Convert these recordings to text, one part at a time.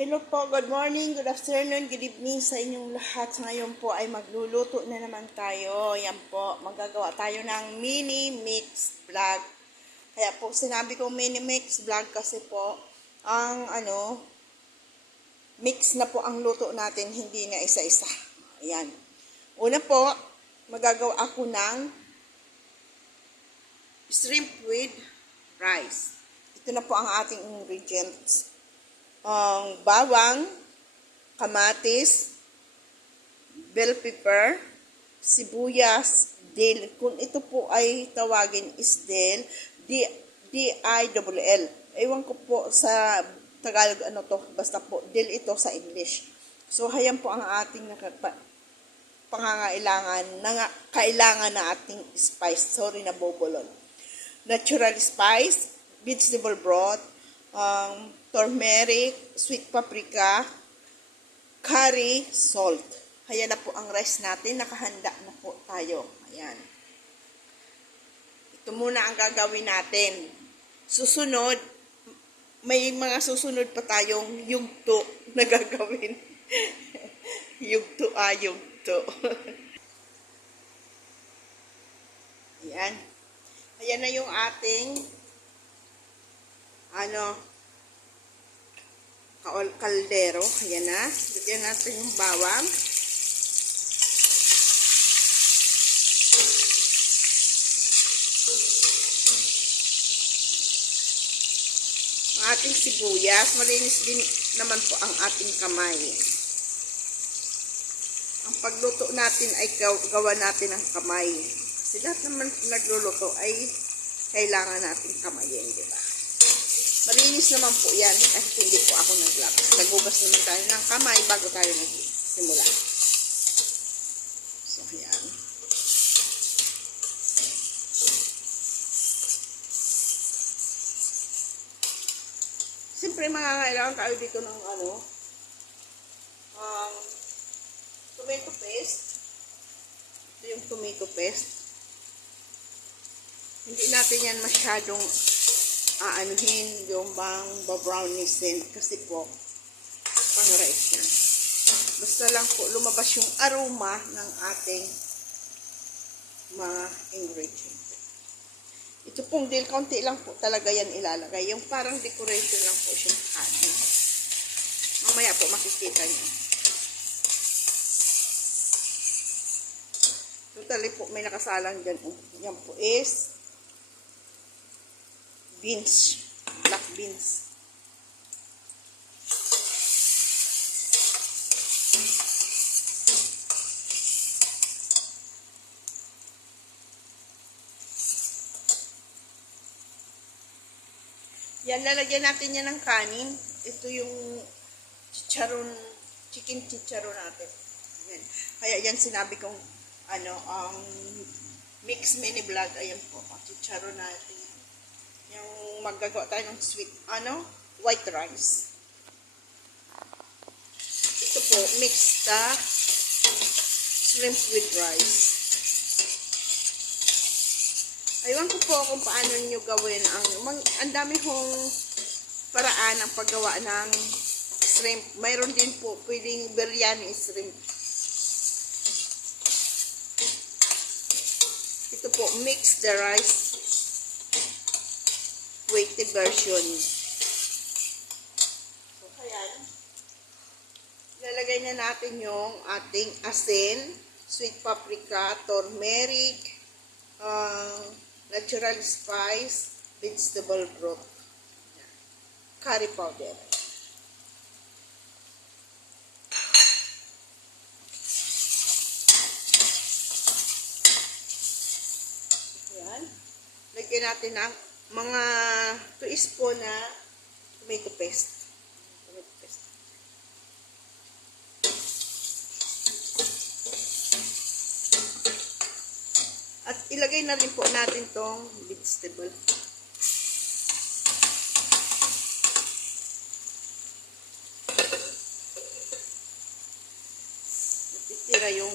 Hello po, good morning, good afternoon, good evening sa inyong lahat. Ngayon po ay magluluto na naman tayo. Yan po, magagawa tayo ng mini mix vlog. Kaya po sinabi ko mini mix vlog kasi po ang mix na po ang luto natin, hindi na isa-isa. Ayan. Una po, magagawa ako ng shrimp with rice. Ito na po ang ating ingredients. Bawang, kamatis, bell pepper, sibuyas, dill. Kung ito po ay tawagin is dill, D-I-L-L. Ewan ko po sa Tagalog basta po dill ito sa English. So, hayan po ang ating kailangan na ating spice. Sorry na bobolon. Natural spice, vegetable broth, turmeric, sweet paprika, curry, salt. Ayan na po ang rice natin. Nakahanda na po tayo. Ayan. Ito muna ang gagawin natin. Susunod, may mga susunod pa tayong yugto na gagawin. Yugto. Ayan. Ayan na yung ating kaldero. Ayan na. Lagyan natin yung bawang. Ang ating sibuyas. Malinis din naman po ang ating kamay. Ang pagluto natin ay gawa natin ng kamay. Kasi lahat naman nagluluto ay kailangan natin kamayin, di ba? Malinis naman po yan kahit hindi po ako naglabas. Nagugas naman tayo ng kamay bago tayo nagsimula. So, ayan. Siyempre, mangangailangan tayo dito ng tomato paste. Ito yung tomato paste. Hindi natin yan masyadong aanuhin yung brownisin kasi po pang rice yan. Basta lang po lumabas yung aroma ng ating mga ingredients. Ito pong dill, kaunti lang po talaga yan ilalagay. Yung parang decoration lang po siya kanin. Mamaya po makikita nyo. Totally po may nakasalang dyan. Yan po is beans, black beans. Yan, lalagyan natin yan ng kanin. Ito yung chicken chicharon natin. Ayan. Kaya yan sinabi kong mix mini vlog. Ayan po, chicharon natin. Yung maggagawa tayo ng white rice. Ito po, mixed shrimp with rice. Aywan ko po kung paano nyo gawin. Ang dami hong paraan ng paggawa ng shrimp. Mayroon din po pwedeng biryani shrimp. Ito po, mix the rice weighted version. So, ayan. Lalagay na natin yung ating asin, sweet paprika, turmeric, natural spice, vegetable broth, curry powder. Ayan. Lagyan natin ng mga 2 spoon na tomato paste. At ilagay na rin po natin tong vegetable. Natitira yung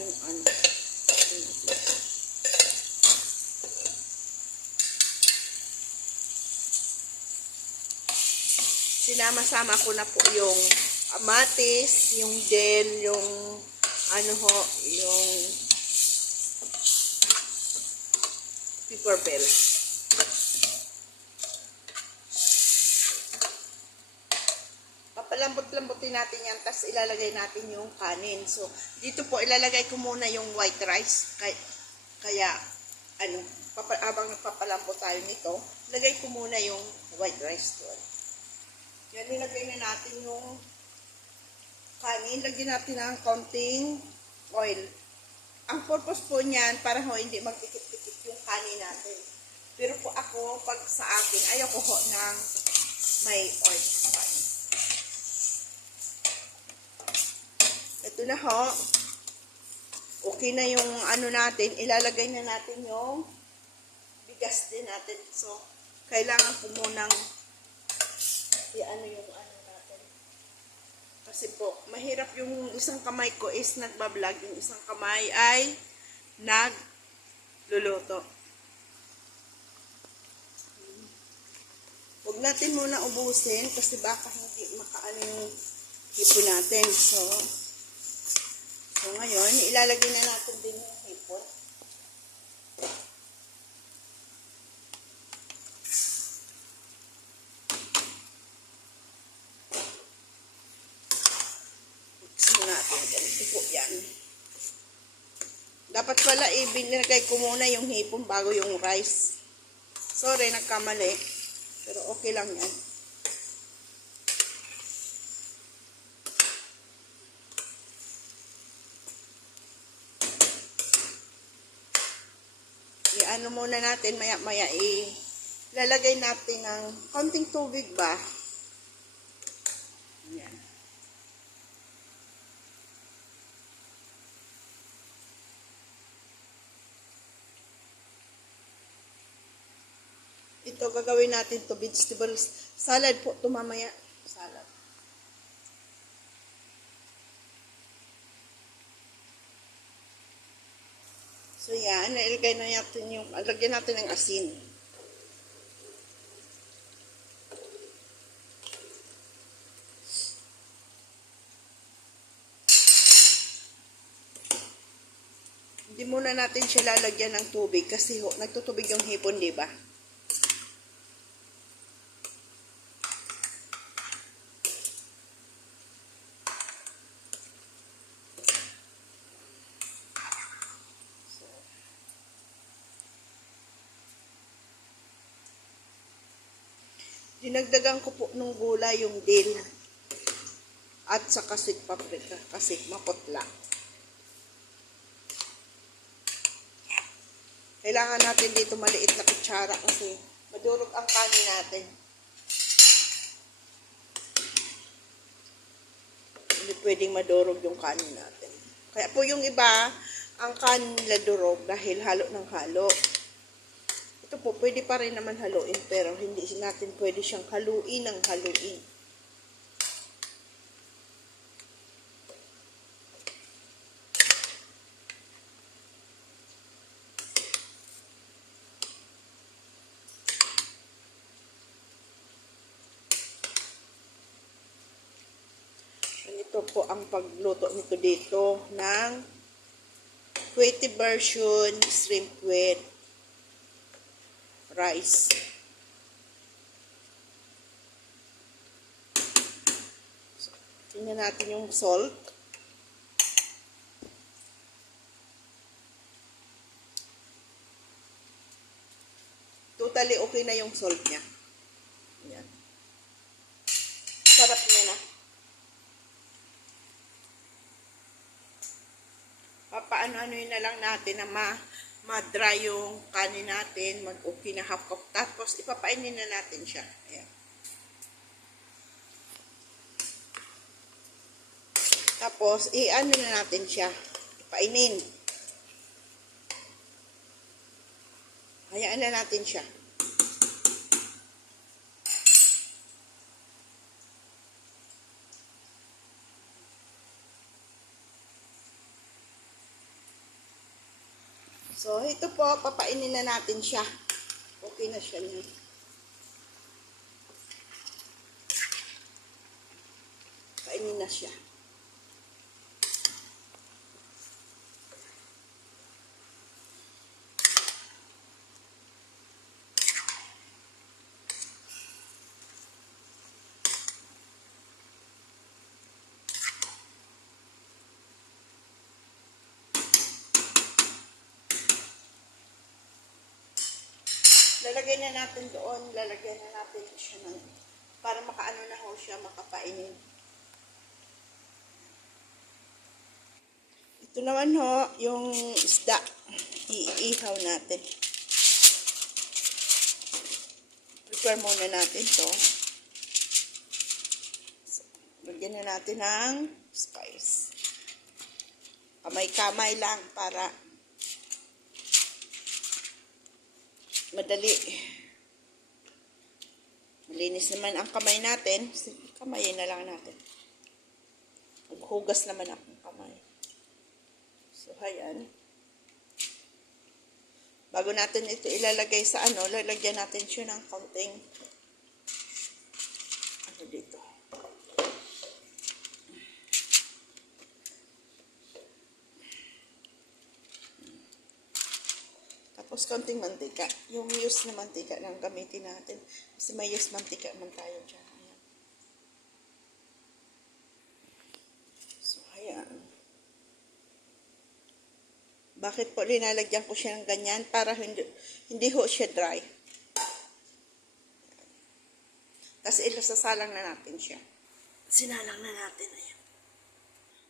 sinama-sama ko na po yung kamatis, yung del, yung ano ho, yung pepper bell. Papalambot-lambutin natin yan, tapos ilalagay natin yung kanin. So, dito po ilalagay ko muna yung white rice. Kaya ano, habang nagpapalambot tayo nito, lagay ko muna yung white rice doon. Yan, nilagay na natin yung kanin. Lagyan natin ng konting oil. Ang purpose po niyan, para ho hindi magpikit-pikit yung kanin natin. Pero po ako, pag sa akin, ayoko ho ng may oil sa kanin. Ito na ho. Okay na yung ano natin. Ilalagay na natin yung bigas din natin. So, kailangan ko munang i-ano yung ano natin. Kasi po, mahirap yung isang kamay ko is nagbablog. Yung isang kamay ay nagluluto. Huwag natin muna ubusin kasi baka hindi makaano yung hipon natin. So, ngayon, ilalagay na natin din yung hipon. Mix mo natin. Ganito po yan. Dapat pala, binilagay ko muna yung hipon bago yung rice. Sorry, nagkamali. Pero okay lang yan. Ano muna natin, maya-maya ilalagay natin ng konting tubig ba. Yan. Ito, gagawin natin to vegetable salad po ito mamaya. Salad. So yan, nailagay na natin yung, lagyan natin ng asin. Hindi muna natin siya lalagyan ng tubig kasi nagtutubig yung hipon, di ba? Dinagdagan ko po nung gulay yung dill at saka sweet paprika kasi maputla. Kailangan natin dito maliit na kutsara kasi madurog ang kanin natin. Hindi pwedeng madurog yung kanin natin. Kaya po yung iba, ang kanin nila durog dahil halo ng halo. Ito po, pwede pa rin naman haluin, pero hindi natin pwede siyang haluin ng haluin. Ito po ang pagluto nito dito ng Kuwaiti version shrimp with rice. So, tingnan natin yung salt. Totally okay na yung salt niya. Ayan. Sarap niya na. Papaano-ano na lang natin na ma-dry yung kanin natin, mag-okay na half cup. Tapos, ipapainin na natin siya. Ayan. Tapos, i-ano na natin siya. Ipainin. Hayaan na natin siya. So, ito po, papainin na natin siya. Okay na siya niya. kainin na siya. Lalagay na natin doon, lalagyan na natin siya ng, para makaano na ho siya, makapainin. Ito naman ho, yung isda, iihaw natin. Prepare muna natin to. So, lagyan na natin ng spice. Kamay-kamay lang para madali. Malinis naman ang kamay natin. Kamayin na lang natin. Maghugas naman ang kamay. So, ayan. Bago natin ito ilalagay sa ano, lalagyan natin siya ng kaunting ano dito. Tapos kaunting mantika. Yung used na mantika lang gamitin natin. Kasi may used mantika man tayo dyan. Ayan. So, ayan. Bakit po linalagyan ko siya ng ganyan? Para hindi ho siya dry. Tapos ilasasalang na natin siya. Sinalang na natin. Ayan.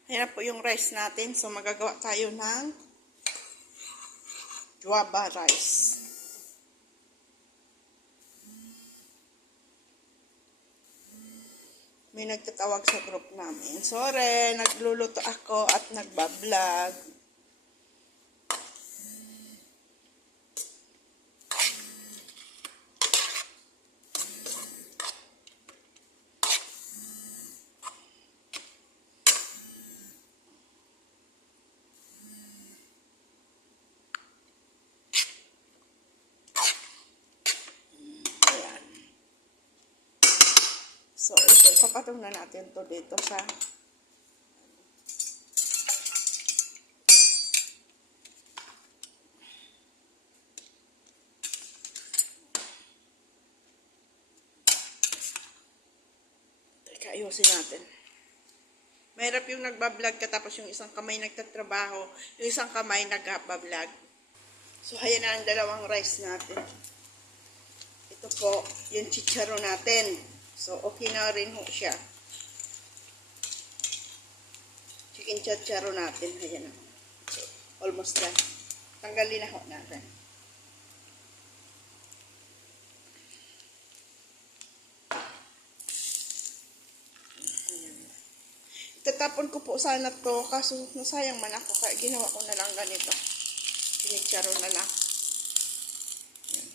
Ayan na po yung rice natin. So, magagawa tayo ng guava rice. May nagtatawag sa group namin. Sorry, nagluluto ako at nagbablog. So, ito, ipapatong na natin to dito sa teka, ayusin natin. Mahirap yung nagbablog ka tapos yung isang kamay nagtatrabaho, yung isang kamay nagbablog. So, ayan na ang dalawang rice natin. Ito po, yung chicharo natin. So, okay na rin ho siya. Chicken chicharo natin. Ayan na. So, almost done. Tanggalin na ho natin. Ayan. Itatapon ko po sana to. Kaso nasayang man ako. Kaya ginawa ko na lang ganito. Chinicharo na lang. Ayan.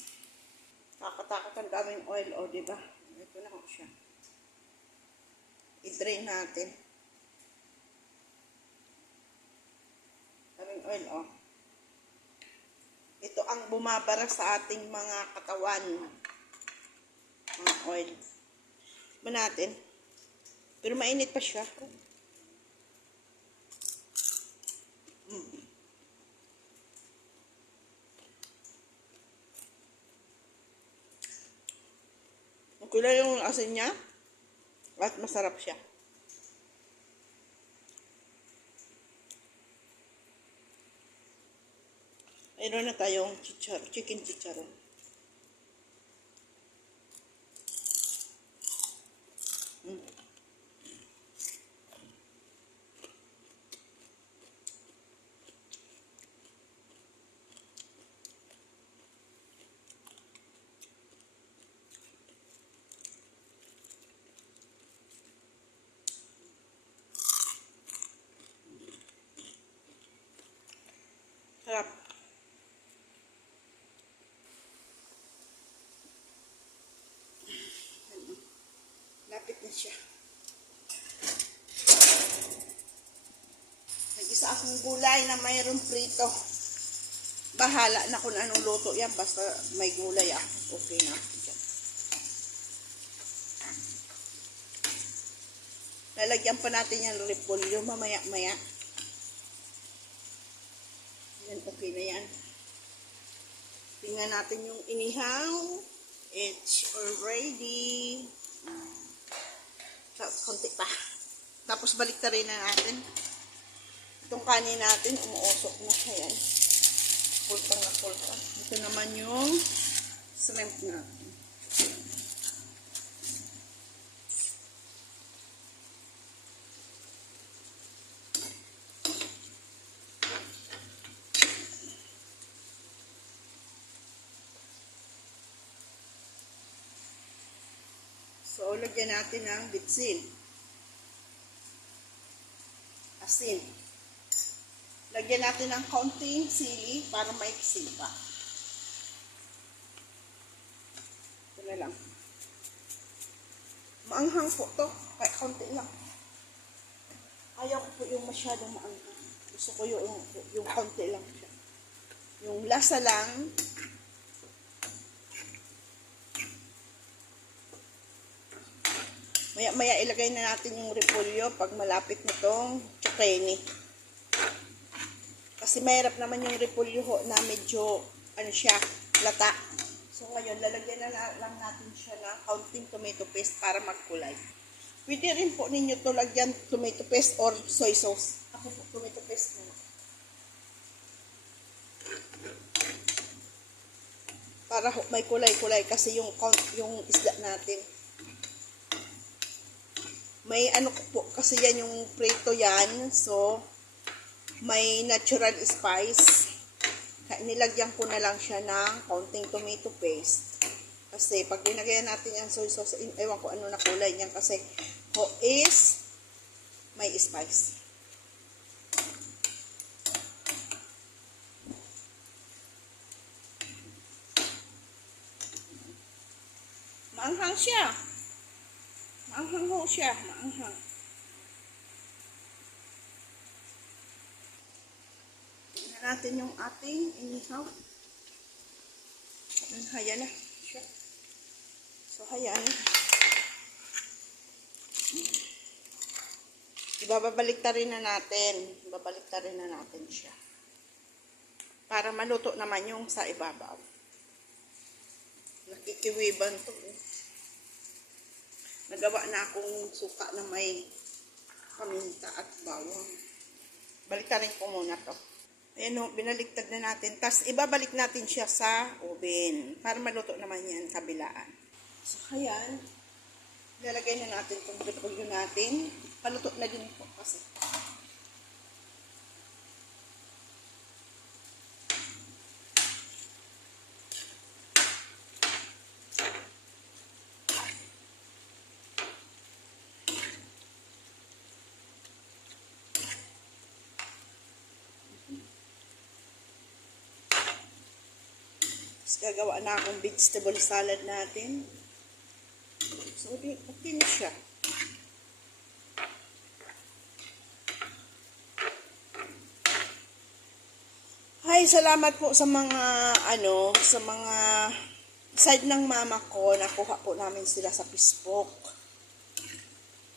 Takatakot ang daming oil. O, diba? Ito na ho siya. I-drain natin. Daming oil, oh. Ito ang bumabara sa ating mga katawan. Mga oil. Ba natin? Pero mainit pa siya. Kulay yung asin niya at masarap siya. Mayroon na tayong chicken chicharon. Sarap. Lapit na siya. Nag-isa akong gulay na mayroong prito. Bahala na kung anong luto yan. Basta may gulay ako. Okay na. Lalagyan pa natin yung repolyo mamaya-maya. Yan, okay na yan. Tingnan natin yung inihaw. It's already. Tapos, konti pa. Tapos, balik na rin na natin. Itong kanin natin, umuusok na. Ayan. Pulpang na pulpang. Ito naman yung shrimp natin. So, lagyan natin ng bitsin. Asin. Lagyan natin ng kaunting sili para maiksi pa. Ito na lang. Maanghang po to. Kahit kaunti lang. Ayaw ko po yung masyadong maanghang. Gusto ko yung kaunti lang siya. Yung lasa lang. Maya ilagay na natin yung repolyo pag malapit nitong zucchini. Kasi mahirap naman yung repolyo na medyo, siya, lata. So ngayon, lalagyan na lang natin siya ng kaunting tomato paste para magkulay. Pwede rin po ninyo to lagyan tomato paste or soy sauce. Ako po, tomato paste na. Para may kulay-kulay kasi yung isda natin. May po, kasi yan yung prito yan. So, may natural spice. Nilagyan ko na lang siya ng kaunting tomato paste. Kasi pag dinagayan natin yung soy sauce, ewan ko ano na kulay niyan kasi may spice. Maanghang siya. Maanghang ho siya. Maanghang. Tingnan natin yung ating inihaw. Haya na siya. So, haya na. Ibabalik na rin na natin. Ibabalik na rin na natin siya. Para maluto naman yung sa ibabaw. Nakikiwiban to. Nagawa na akong suka na may paminta at bawang. Baliktarin ko muna to. Ayan o, binaliktad na natin. Tapos, ibabalik natin siya sa oven. Para maluto naman yan kabilaan. So, ayan. Lalagay na natin itong repolyo natin. Paluto na din po kasi. Gagawa na akong vegetable salad natin. So, okay na siya. Hi, salamat po sa mga, sa mga side ng mama ko. Nakuha po namin sila sa Facebook.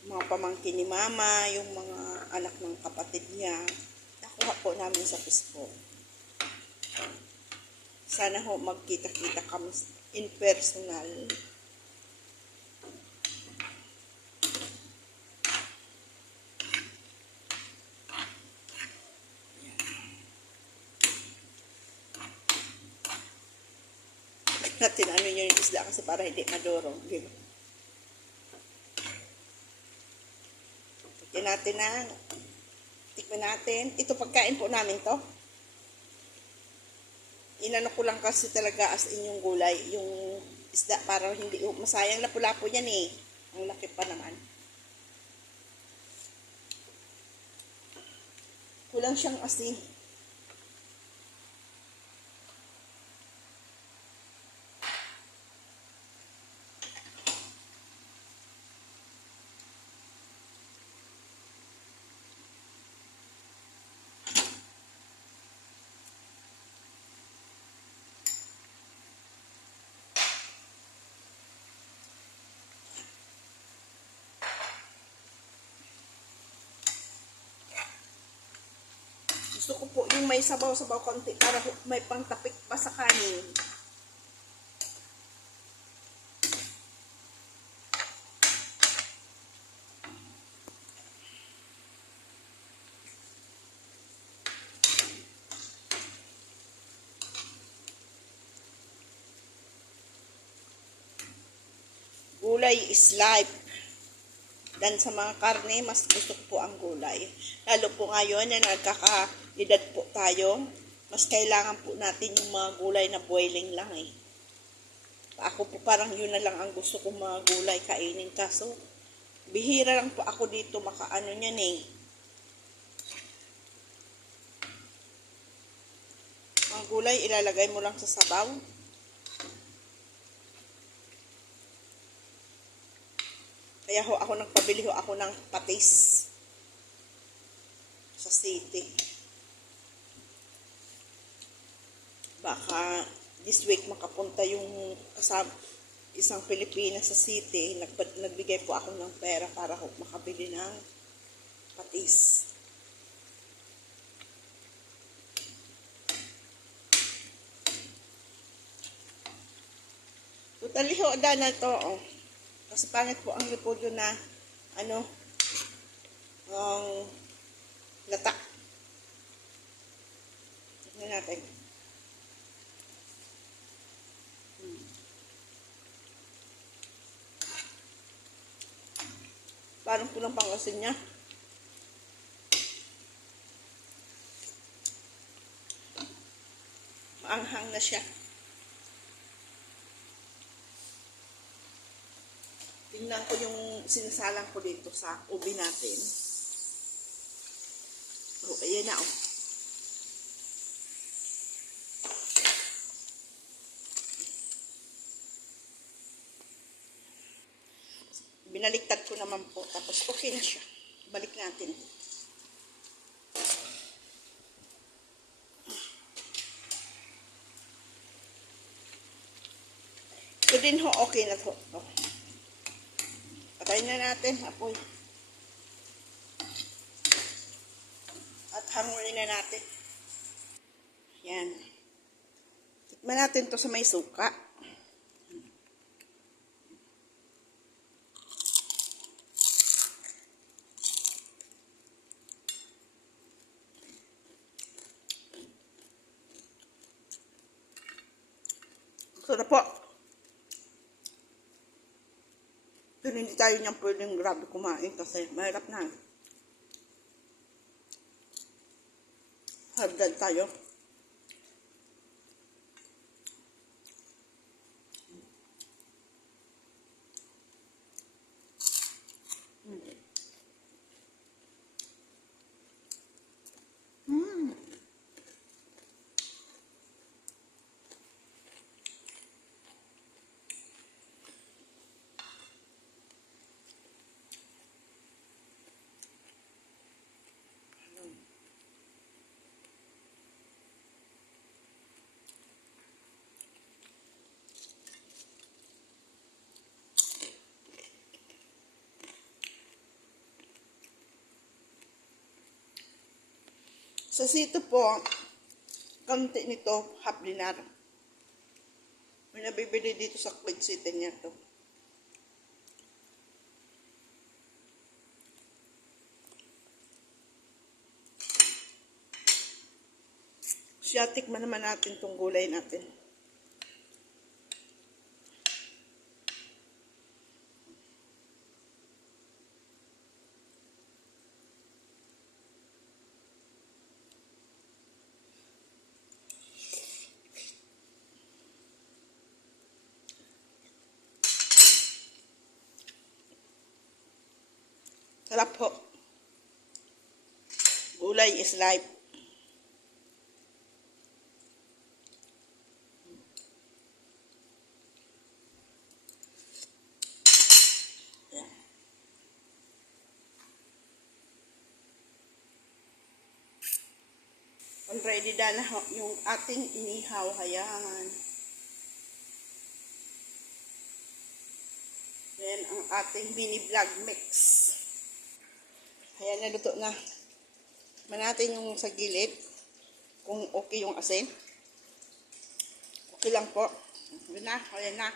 Mga pamangkin ni mama, yung mga anak ng kapatid niya. Nakuha po namin sa Facebook. Sana ho magkita-kita kami in personal. Natin ano yung isda kasi para hindi madurog. Diba? Tignan natin na. Tikman natin. Ito pagkain po namin to. Inano ko lang kasi talaga as in yung gulay, yung isda para hindi masayang, lapu-lapo yan eh. Ang laki pa naman. Kulang siyang asin. Gusto ko po yung may sabaw-sabaw konti para may pangtapik pa sa kanin. Gulay is life. Dan sa mga karne, mas gusto ko po ang gulay. Lalo po ngayon na nagkaka-edad po tayo, mas kailangan po natin yung mga gulay na boiling lang eh. Ako po parang yun na lang ang gusto kong mga gulay kainin. Kaso, bihira lang po ako dito makaano niyan eh. Mga gulay, ilalagay mo lang sa sabaw. Kaya ho ako nagpabili ho ako ng patis sa city. Baka this week makapunta yung isang Pilipina sa city. Nagbigay po ako ng pera para ho makabili ng patis. Totally ho, na to oh. Kasi pangit po ang repolyo na ang lata. Tignan natin. Parang pulang pangasin niya. Maanghang na siya. Tingnan ko yung sinasalang ko dito sa ubi natin. Oh, ayan na oh. Binaliktad ko naman po. Tapos okay na siya. Balik natin. Ito din ho, okay na to. Oh. Patayin na natin, apoy. At hanguin na natin. Yan. Tikman natin to sa may suka. Sarap po. Pero hindi tayo niyang pwedeng grabe kumain kasi mahirap na. Hardal tayo. Sa sito po, kaunti nito, half dinar. May nabibili dito sa Quid City niya to. Siya, tikman naman natin tong gulay natin. Sarap po. Gulay is life. Already done na yung ating inihaw. Hayan. Then, ang ating mini vlog mix. Ayan, naluto na. Tikman natin yung sa gilid. kung okay yung asin. Okay lang po. Yun na, ayan na.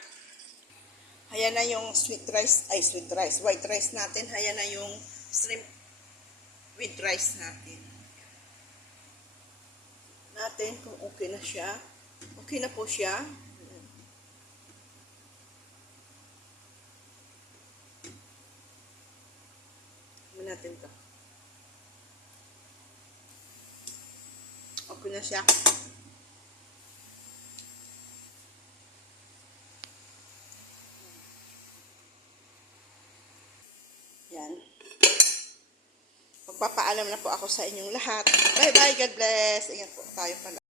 Ayan na yung white rice natin. Ayan na yung shrimp with rice natin. Kung okay na siya. Okay na po siya. Tignan natin to. Okay na siya. Yan. Magpapaalam na po ako sa inyong lahat. Bye-bye. God bless. Ingat po tayo pala.